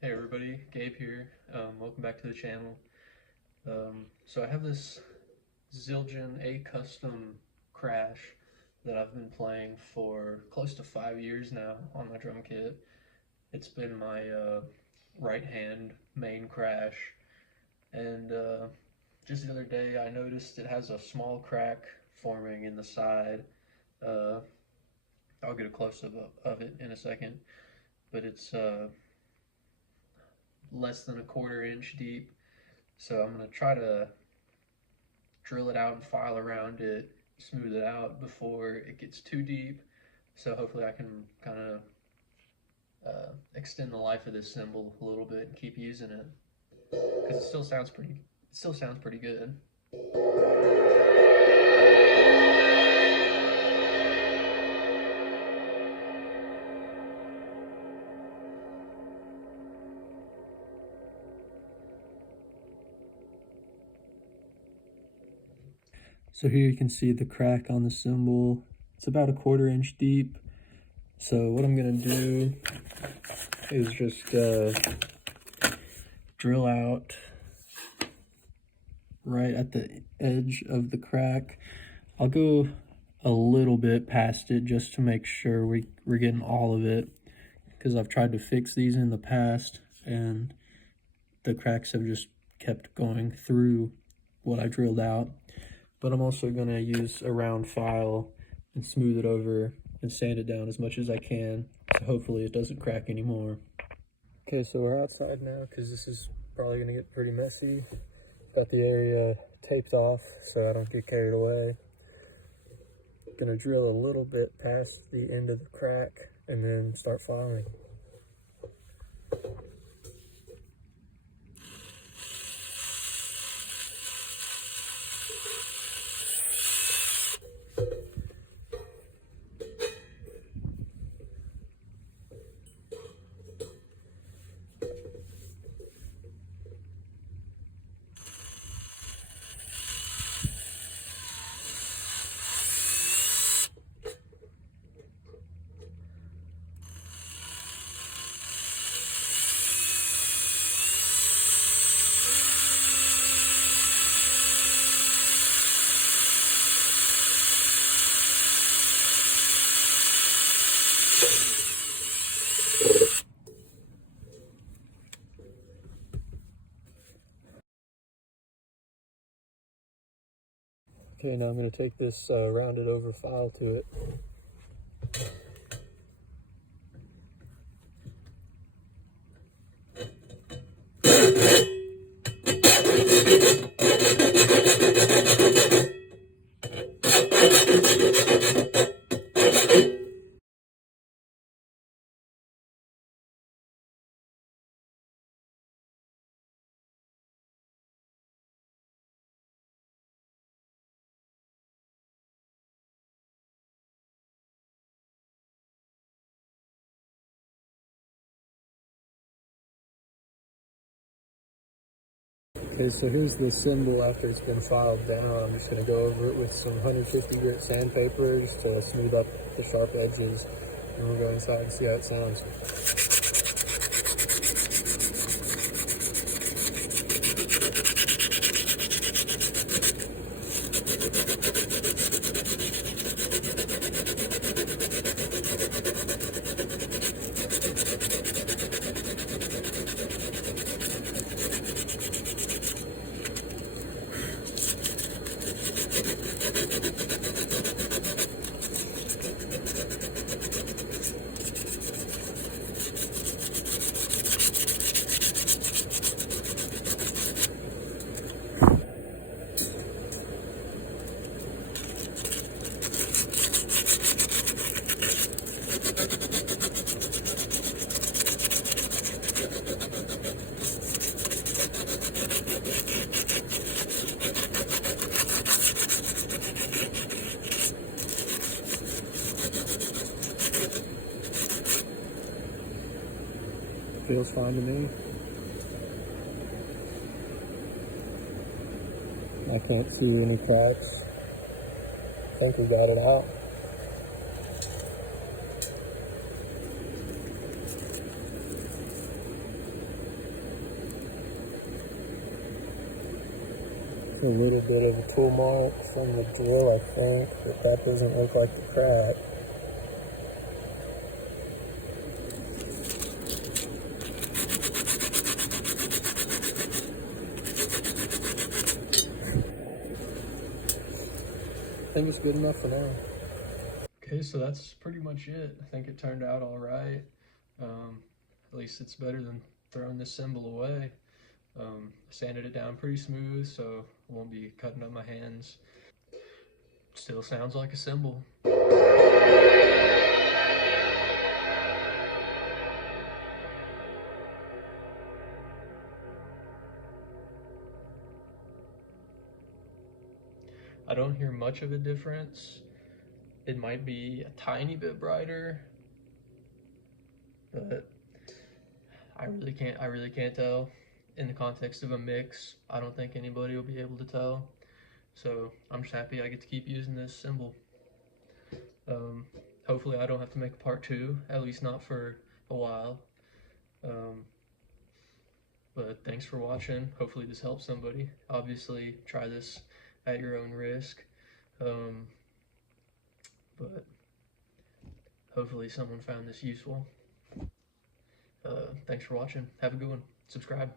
Hey everybody, Gabe here. Welcome back to the channel. So I have this Zildjian A custom crash that I've been playing for close to 5 years now on my drum kit. It's been my right hand main crash, and just the other day I noticed it has a small crack forming in the side. Uh, I'll get a close up of it in a second, but it's less than a quarter inch deep. So I'm going to try to drill it out and file around it, smooth it out before it gets too deep. So hopefully I can kind of extend the life of this cymbal a little bit and keep using it because it still sounds pretty good. So here you can see the crack on the cymbal. It's about a quarter inch deep. So what I'm gonna do is just drill out right at the edge of the crack. I'll go a little bit past it just to make sure we're getting all of it, because I've tried to fix these in the past and the cracks have just kept going through what I drilled out. But I'm also going to use a round file and smooth it over and sand it down as much as I can, so hopefully it doesn't crack anymore. Okay, so we're outside now because this is probably going to get pretty messy. Got the area taped off so I don't get carried away. Gonna drill a little bit past the end of the crack and then start filing. Okay, now I'm going to take this rounded over file to it. Okay, so here's the cymbal after it's been filed down. I'm just going to go over it with some 150 grit sandpaper just to smooth up the sharp edges, and we'll go inside and see how it sounds. Feels fine to me. I can't see any cracks. I think we got it out. A little bit of a tool mark from the drill, I think, but that doesn't look like the crack. I think it's good enough for now. Okay, so that's pretty much it. I think it turned out all right. At least it's better than throwing this cymbal away. I sanded it down pretty smooth, so I won't be cutting up my hands. Still sounds like a cymbal. I don't hear much of a difference. It might be a tiny bit brighter, but I really can't tell. In the context of a mix, I don't think anybody will be able to tell. So I'm just happy I get to keep using this cymbal. Um, Hopefully I don't have to make a part two, at least not for a while. Um, but thanks for watching. Hopefully this helps somebody. Obviously try this at your own risk. But hopefully someone found this useful. Thanks for watching. Have a good one. Subscribe.